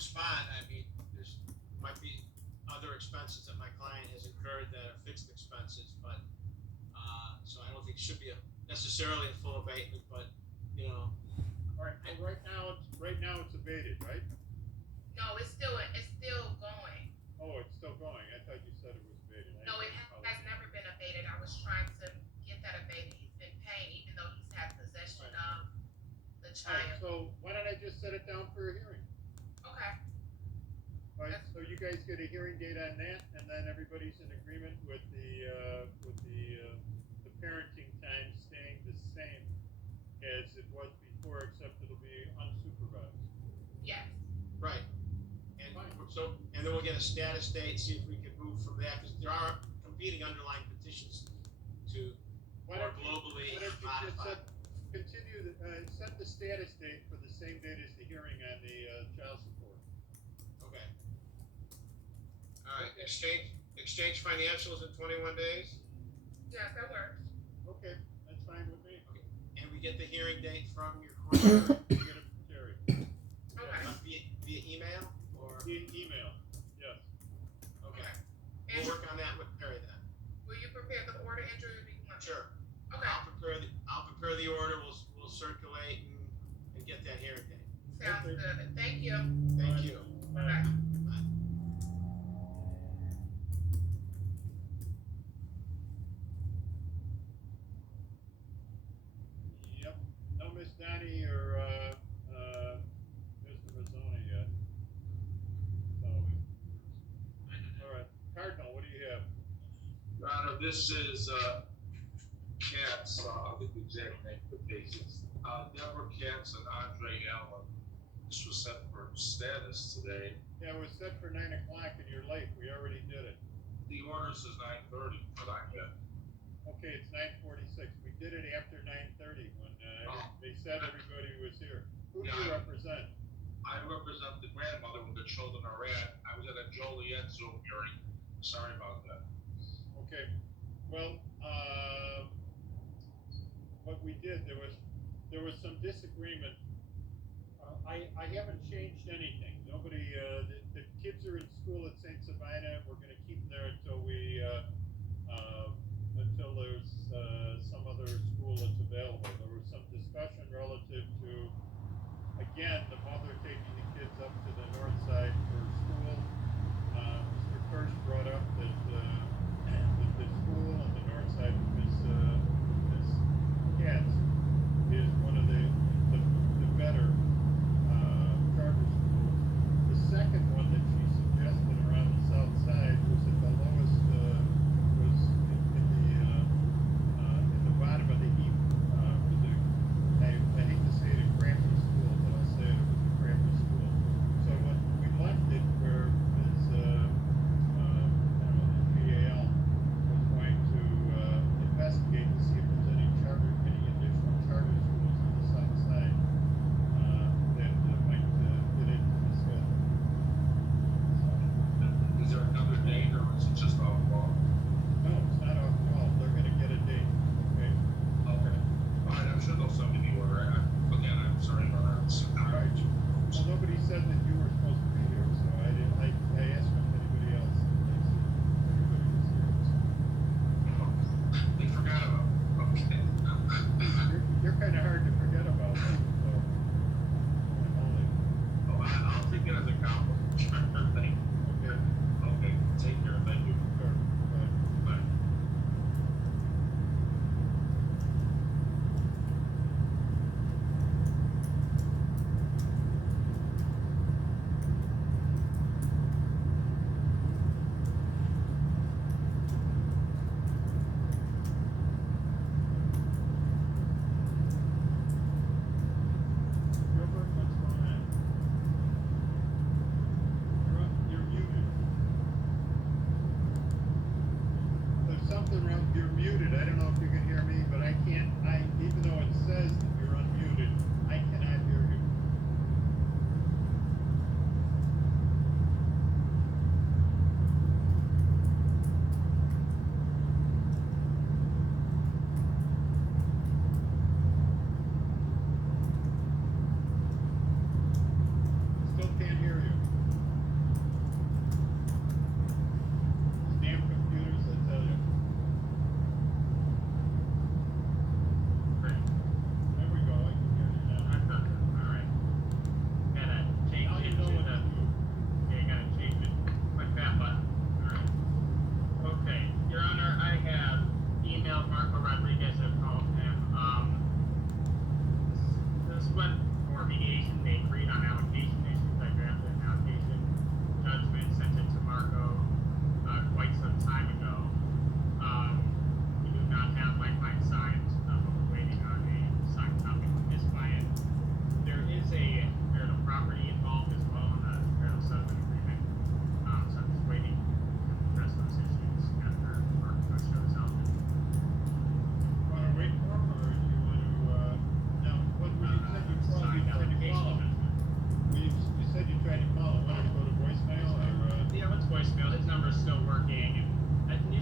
respond, I mean, there's might be other expenses that my client has incurred that are fixed expenses, but so I don't think it should be necessarily a full abatement, but you know. All right, and right now it's abated, right? No, it's still going. Oh, it's still going. I thought you said it was abated. No, it has never been abated. I was trying to get that abated. He's been paying, even though he's had possession of the All right, child. so why don't I just set it down for a hearing? Okay. All right, so you guys get a hearing date on that, and then everybody's in agreement with the parenting time staying the same as it was before, except it'll be unsupervised. Yes. Right. And so, and then we'll get a status date, see if we can move from that, because there are competing underlying petitions to more globally modify. Set the status date for the same date as the hearing on the child support. Okay. All right. Exchange financials in 21 days. Yes, that works. Okay, that's fine with me. Okay. And we get the hearing date from your court. Get it from Terry. Okay. Via email or Email. Yes. okay. And We'll work on that with Terry then. will you prepare the order entry or do you want? Sure. Okay. I'll prepare the order. We'll circulate and get that hearing date. Sounds Okay. good. Thank you. Thank you. Bye. Yep. No Miss Donnie or Mr. Mazzoni yet. So, all right. Cardinal, what do you have? Your Honor, this is Katz, I'll get the exact name for the cases. Deborah Katz and Andre Allen. This was set for status today. Yeah, it was set for 9 o'clock and you're late. We already did it. The order says 9:30, but I get. Okay, it's 9:46. We did it after 9:30 when they said everybody was here. Who do you represent? I represent the grandmother where the children are at. I was at a Joliet Zoom hearing. Sorry about that. Okay. Well, what we did, there was some disagreement. I haven't changed anything. Nobody, the kids are in school at St. Sabina. We're going to keep them there until there's some other school that's available. There was some discussion relative to, again, the mother taking the kids up to the north side for school. Mr. Kirsch brought up that the school on the north side of Miss Katz is one of the better charter schools. The second one that she suggested around the south side was at the lowest, was in the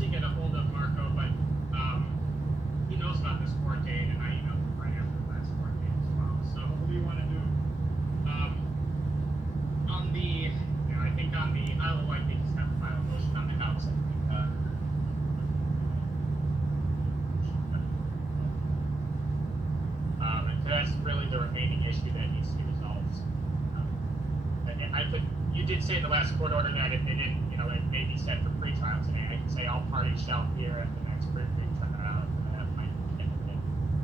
actually get a hold of Marco, but he knows about this court date, and I emailed him right after the last court date as well. So What do you want to do? On the, I think on the, I will likely just have to file a motion on the house. I think, and that's really the remaining issue that needs to be resolved. And I could, you did say in the last court order that it didn't, it may be set for pretrial today. I can say all parties shall appear at the next pre-trial.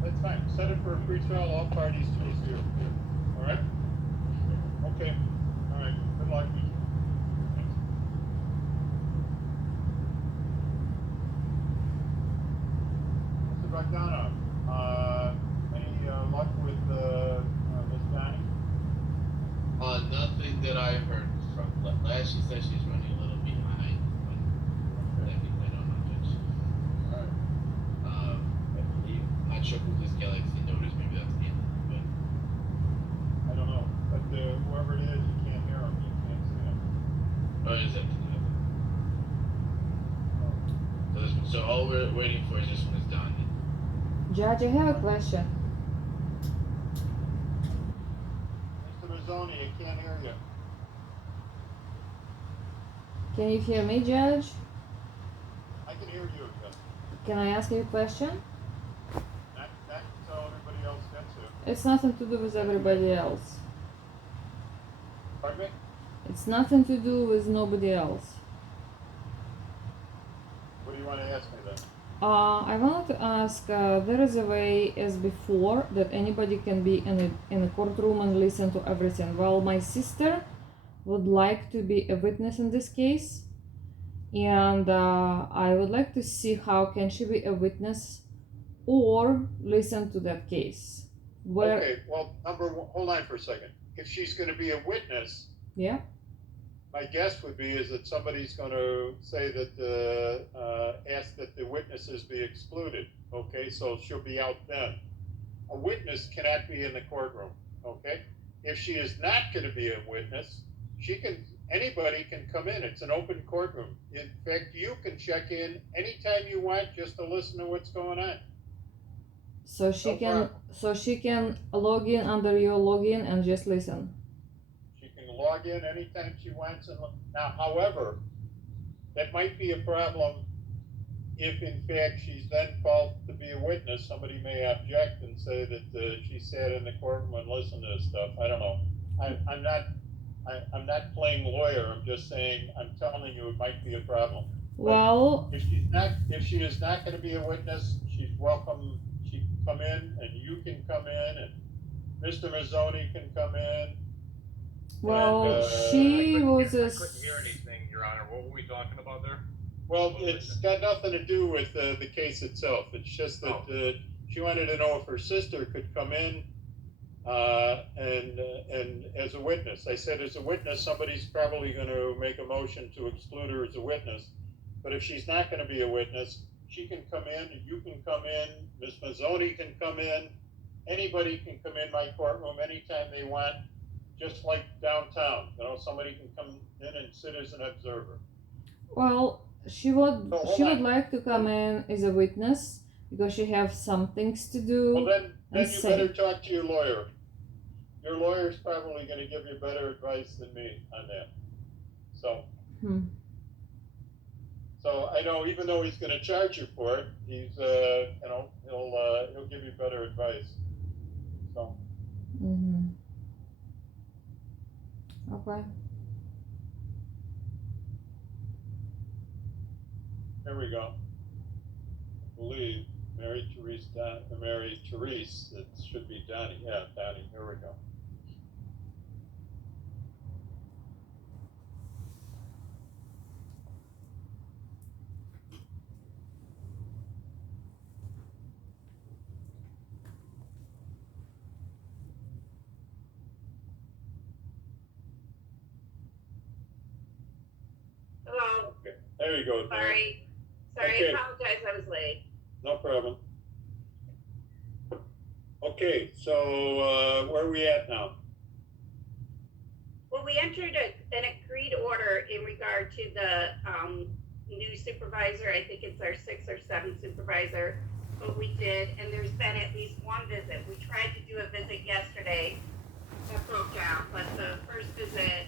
That's fine. Set it for a pretrial, all parties to review. All right? Okay. All right. Good luck. Mr. Bogdanov, any luck with Miss Donnie? Nothing that I heard from last. She said she's running a little behind, but I don't know much. All right. I believe, not sure who this Galaxy noticed. Maybe that's me, but I don't know. But whoever it is, you can't hear him. You can't see him. oh, is that? So all we're waiting for is just when it's done. Judge, I have a question. Mr. Mazzoni, I can't hear you. Can you hear me, Judge? I can hear you. But Can I ask you a question? not so everybody else gets it. It's nothing to do with everybody else. Pardon me? It's nothing to do with nobody else. What do you want to ask me then? I wanted to ask, there is a way as before that anybody can be in a courtroom and listen to everything. Well, my sister would like to be a witness in this case, and I would like to see how can she be a witness or listen to that case. Okay, well, hold on for a second. If she's going to be a witness, Yeah. my guess would be is that somebody's going to say that, ask that the witnesses be excluded. Okay, so she'll be out then. A witness cannot be in the courtroom. Okay, if she is not going to be a witness, anybody can come in. It's an open courtroom. In fact, you can check in anytime you want just to listen to what's going on. So she can log in under your login and just listen. She can log in anytime she wants. Now, however, that might be a problem if, in fact, she's then called to be a witness. Somebody may object and say that she sat in the courtroom and listened to this stuff. I don't know. I'm not playing lawyer. I'm just saying. I'm telling you, it might be a problem. Well, If she is not going to be a witness, she's welcome. She can come in, and you can come in, and Mr. Mazzoni can come in. well, And, she was a. I couldn't hear anything, Your Honor. What were we talking about there? Well, it's got nothing to do with the case itself. It's just that she wanted to know if her sister could come in and as a witness. I said, as a witness, somebody's probably going to make a motion to exclude her as a witness. But if she's not going to be a witness, she can come in, you can come in, Ms. Mazzoni can come in, anybody can come in my courtroom anytime they want, just like downtown. Somebody can come in and sit as an observer. Well, she would like to come in as a witness because she has some things to do. Well, then you say. better talk to your lawyer. Your lawyer's probably going to give you better advice than me on that. So. So I know, even though he's going to charge you for it, he's he'll give you better advice. So. Okay. There we go. I believe Mary Therese. It should be Donnie. Yeah, Donnie. Here we go. Hello. Okay. There you go. Sorry, Okay. I apologize, I was late. No problem. Okay, so where are we at now? Well, we entered an agreed order in regard to the new supervisor. I think it's our 6th or 7th supervisor. But we did, and there's been at least one visit. We tried to do a visit yesterday that broke down, but the first visit,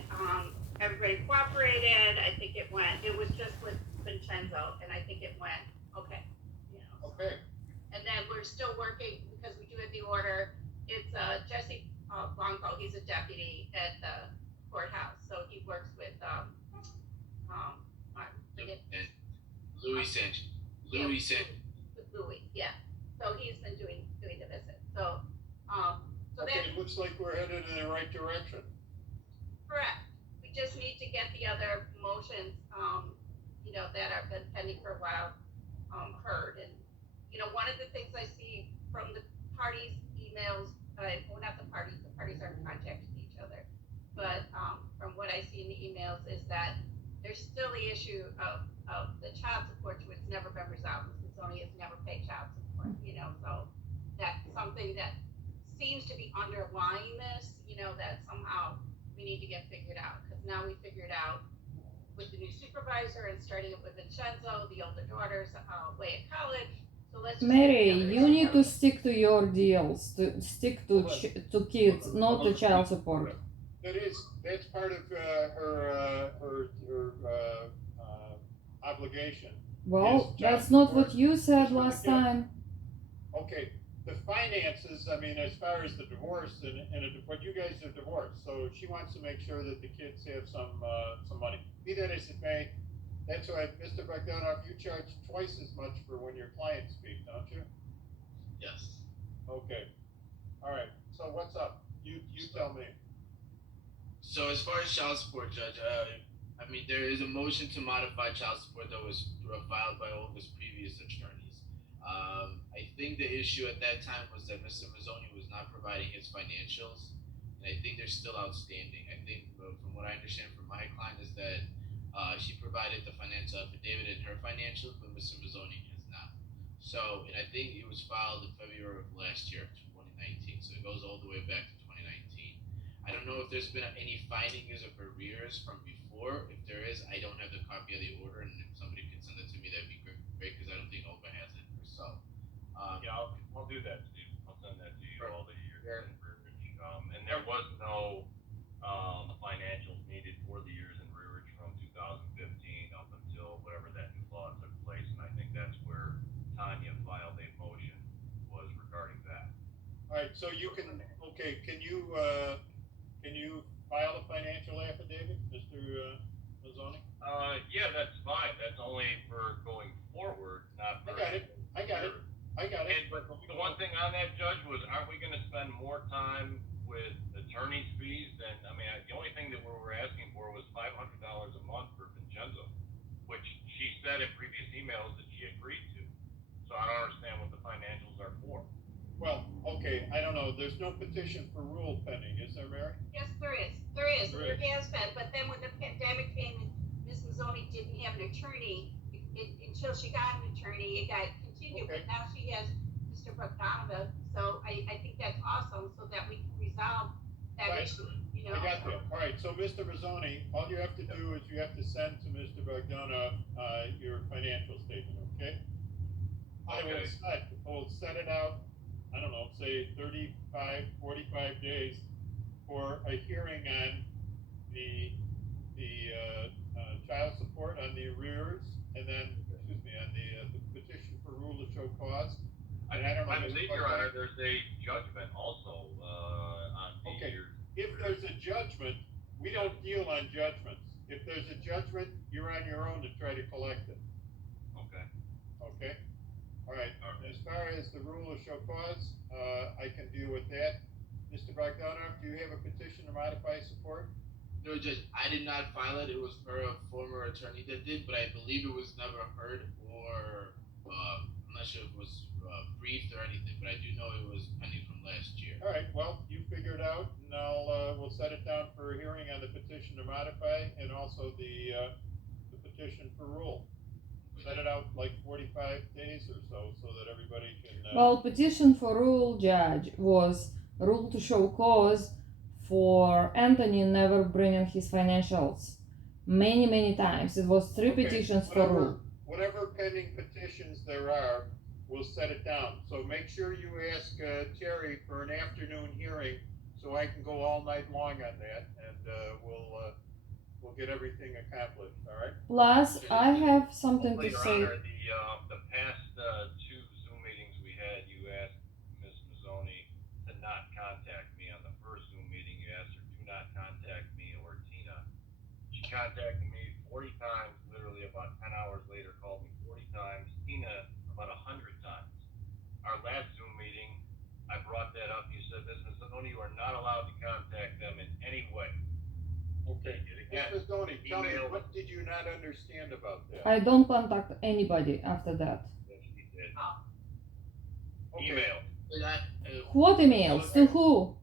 everybody cooperated. I think it was just with Vincenzo, and I think it went okay. You know. Okay. And then we're still working because we do have the order. It's Jesse Blanco. He's a deputy at the courthouse, so he works with And Louis sent you. Louis sent. with Louis, yeah. So he's been doing the visit. So Okay, that's it looks like we're headed in the right direction. correct. We just need to get the other motions, that have been pending for a while, heard. And one of the things I see from the parties' emails, well, not the parties aren't contacting each other, but from what I see in the emails is that there's still the issue of the child support, which has never been resolved. Smithsonian has never paid child support, so that's something that seems to be underlying this, that somehow we need to get figured out, because now we figured out with the new supervisor and starting it with Vincenzo, the older daughter's away at college. So let's just Mary, get together you and need start to stick to your deals, to stick to to kids, not to child support. That's part of her obligation. Well, Yes, that's child not support what you said is for the last kid. time. Okay, the finances, I mean, as far as the divorce but you guys are divorced, so she wants to make sure that the kids have some money. Be that as it may, that's why, Mr. Bogdanov, you charge twice as much for when your clients speak, don't you? Yes. Okay, all right, so what's up? You tell me. So as far as child support, Judge, I mean, there is a motion to modify child support that was filed by all of his previous attorneys. I think the issue at that time was that Mr. Mazzoni was not providing his financials, and I think they're still outstanding. I think, from what I understand from my client, is that she provided the financial affidavit and her financials, but Mr. Mazzoni has not. So, and I think it was filed in February of last year, 2019. So it goes all the way back to 2019. I don't know if there's been any findings of arrears from before. If there is, I don't have the copy of the order, and if somebody could send it to me, that'd be great, because I don't think Olga has it herself. Yeah, I'll do that, Steve. I'll send that to you, all the years Sure. in rearage. And there was no financials needed for the years in rearage from 2015 up until whatever that new law took place, and I think that's where Tanya filed a motion, was regarding that. All right, so you can you file a financial affidavit, Mr. Mazzoni? Yeah, that's fine. That's only for going forward, not for. I got it. And, but the one thing on that, Judge, was aren't we gonna spend more time with attorney's fees than, I mean, the only thing that we were asking for was $500 a month for Vincenzo, which she said in previous emails that she agreed to. So I don't understand what the financials are for. Well, okay, I don't know, there's no petition for rule pending, is there, Mary? Yes, there is. There There is. has been, but then when the pandemic came and Ms. Mazzoni didn't have an attorney, until she got an attorney, it got continued, Okay. but now she has Mr. Bogdanov, so I think that's awesome, so that we can resolve that Right. issue, I got that. All right, so Mr. Mazzoni, all you have to do is you have to send to Mr. Bogdanov, your financial statement, okay? I will set it out, I don't know, say 45 days for a hearing on the child support, on the arrears, and then, on the petition for rule to show cause. And I don't know. I believe, Your Honor, there's a judgment also, on the Okay. years. If there's a judgment, we don't deal on judgments. If there's a judgment, you're on your own to try to collect it, Okay. okay? All right, as far as the rule of show cause, I can deal with that. Mr. Bogdanov, do you have a petition to modify support? No, Judge, I did not file it. It was her former attorney that did, but I believe it was never heard, or I'm not sure if it was briefed or anything, but I do know it was pending from last year. All right, well, you figure it out, and we'll set it down for a hearing on the petition to modify, and also the petition for rule. Set it out like 45 days or so that everybody can. Well, petition for rule, Judge, was rule to show cause for Anthony never bringing his financials. many times. It was 3 Okay, petitions for rule. Whatever pending petitions there are, we'll set it down. So make sure you ask Terry for an afternoon hearing so I can go all night long on that, and we'll get everything accomplished. All right. Plus, I have something to Your say. Honor, the past two Zoom meetings we had, you asked Ms. Mazzoni to not contact me. On the first Zoom meeting, you asked her, do not contact me or Tina. She contacted me 40 times, literally about 10 hours later, called me 40 times. Tina, about 100 times. Our last Zoom meeting, I brought that up. You said, Ms. Mazzoni, you are not allowed to contact them in any way. Okay. Ms. Mazzoni, tell me, what did you not understand about that? I don't contact anybody after that. Yes, she did. Okay. Email. What emails? To who?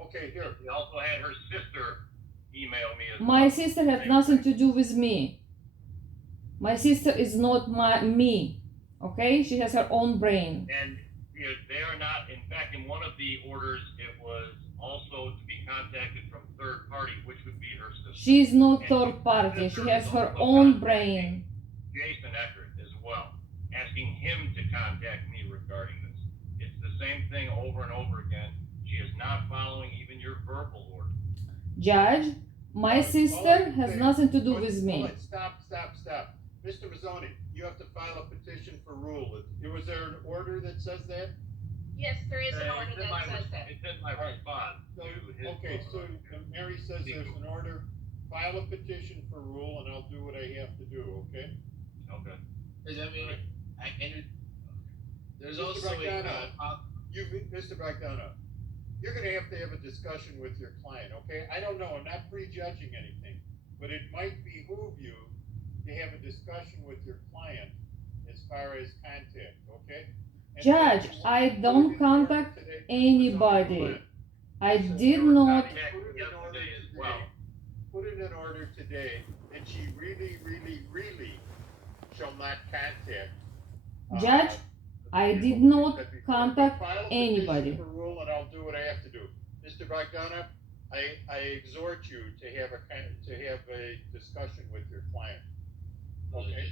Okay, here. She also had her sister email me as My well. sister has nothing to do with me. My sister is not me. Okay? She has her own brain. And they are not, in fact, in one of the orders, it was also to be contacted from third party, which would be her sister. She is not And third party. She has her also own contacting brain. Jason Eckert as well, asking him to contact me regarding this. It's the same thing over and over again. She is not following even your verbal order. Judge, my sister has nothing to do with me. Stop. Mr. Mazzoni, you have to file a petition for rule. Was there an order that says that? Yes, there is an order It's in that says that. It's in my response So, to his. okay, so Mary says there's an order, file a petition for rule, and I'll do what I have to do, okay? Okay. I mean, there's Mr. also Bragdano, Mr. Bragdano, you're gonna have to have a discussion with your client, okay? I don't know, I'm not prejudging anything, but it might behoove you to have a discussion with your client as far as contact, okay? And Judge, so I put don't it in contact order today. anybody. I Listen, did There was not. contact Put it in order yesterday as today. well. Put it in order today, and she really shall not contact. Judge, I did not contact anybody. For rule, and I'll do what I have to do. Mr. Bogdanov, I exhort you to have a discussion with your client. Okay.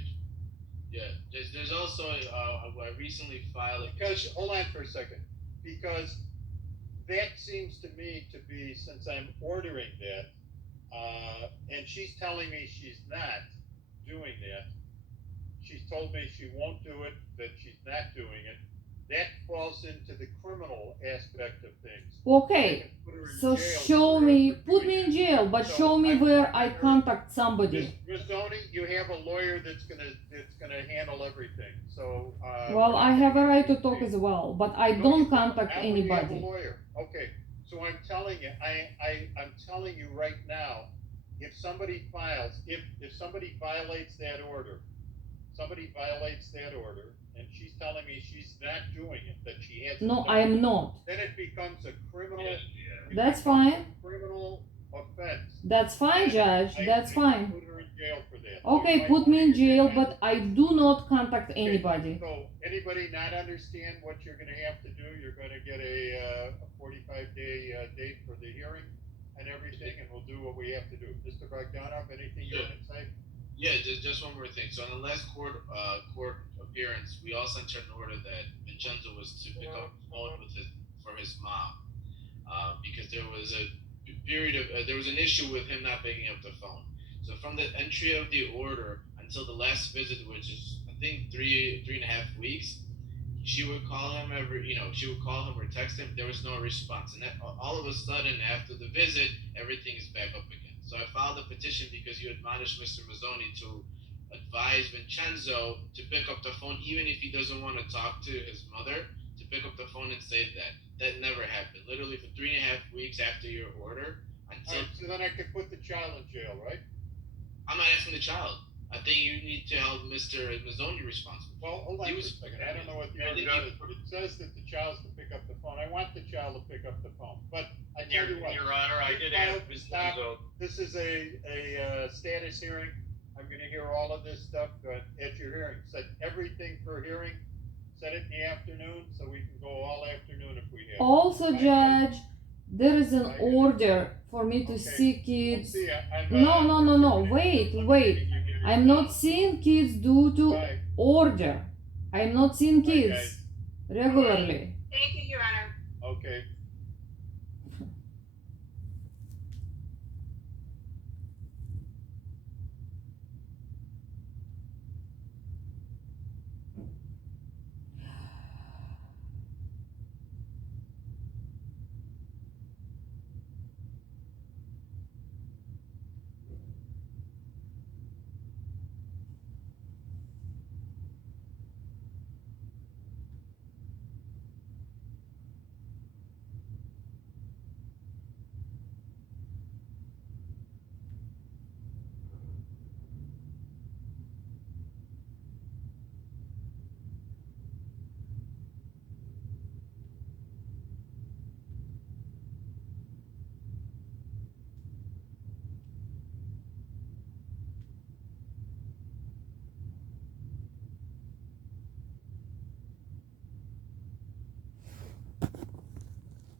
Yeah, there's also I recently filed Because hold on for a second, because that seems to me to be, since I'm ordering that, and she's telling me she's not doing that. She's told me she won't do it, that she's not doing it. That falls into the criminal aspect of things. Okay, so show me, put me in jail, but show me where I contact somebody. Ms. Zoni, you have a lawyer that's gonna handle everything, so, Well, I have a right to talk as well, but I don't contact Now we have a anybody. lawyer. Okay, so I'm telling you, I'm telling you right now, if somebody files, if somebody violates that order, and she's telling me she's not doing it, that she hasn't. No, done I am it, not. Then it becomes a criminal. Yes, it That's becomes fine. a Criminal offense. That's fine, Judge. That's fine. Put her in jail for that. Okay, You might put me in wanna do jail, that. but I do not contact Okay, anybody. So anybody not understand what you're gonna have to do, you're gonna get a 45-day date for the hearing and everything, and we'll do what we have to do. Mr. Bogdanov, anything you wanna say? Yeah, just one more thing. So on the last court appearance, we all sent her an order that Vincenzo was to pick up the phone for his mom, because there was a period of there was an issue with him not picking up the phone. So from the entry of the order until the last visit, which is I think three and a half weeks, she would call him she would call him or text him. There was no response, and that, all of a sudden after the visit, everything is back up again. So I filed a petition because you admonished Mr. Mazzoni to advise Vincenzo to pick up the phone, even if he doesn't want to talk to his mother, to pick up the phone and say that. That never happened. Literally for 3.5 weeks after your order, until Alright, so then I could put the child in jail, right? I'm not asking the child. I think you need to hold Mr. Mazzoni responsible. Well, hold on He for a was- second, I don't know what the Yeah, order yeah. says, but it says that the child's to pick up the phone. I want the child to pick up the phone, but I tell you what. Your Honor, I did ask Vincenzo. This is a status hearing. I'm gonna hear all of this stuff at your hearing. Set everything for hearing, set it in the afternoon, so we can go all afternoon if we have. Also, Judge, there is an order for me to Okay. see kids. See, No, wait. I'm not seeing kids due to Bye. order. I'm not seeing Bye, kids guys. regularly. Thank you, Your Honor. Okay.